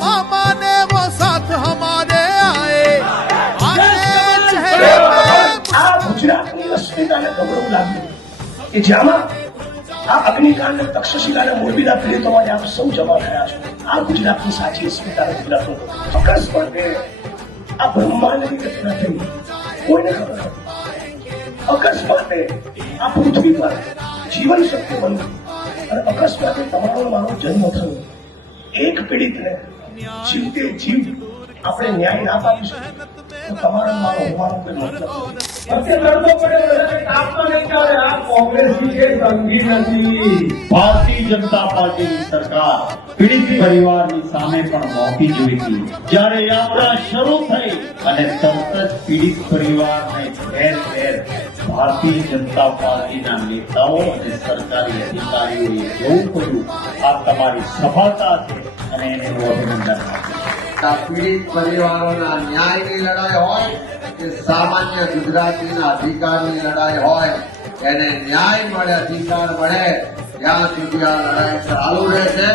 मामा ने वो साथ સૌ જમા થયા છો. આ ગુજરાતની સાચી અસ્મિતા ગુજરાતનો. અકસ્માતે આ બ્રહ્માંડની ઘટના થઈ કોઈને અકસ્માતે આ પૃથ્વી પર જીવન શક્ય બન્યું અને અકસ્માતે તમારો મારો જન્મ થયો. એક પીડિતને જીવતે જીવ. આપણે ન્યાય ના પાડીશું. તો જનતા પાર્ટીની સરકાર પીડિત પરિવારની સામે પણ જ્યારે યાત્રા શરૂ થઈ અને તરત જ પીડિત પરિવારને ઘેર ઘેર ભારતીય જનતા પાર્ટીના નેતાઓ અને સરકારી અધિકારીઓએ જોવું પડ્યું આ તમારી સફળતા છે અને એને હું અભિનંદન પીડિત પરિવારોના ન્યાયની લડાઈ હોય કે સામાન્ય ગુજરાતીના અધિકારની લડાઈ હોય, એને ન્યાય મળે, અધિકાર મળે, ત્યાં સુધી આ લડાઈ ચાલુ રહેશે.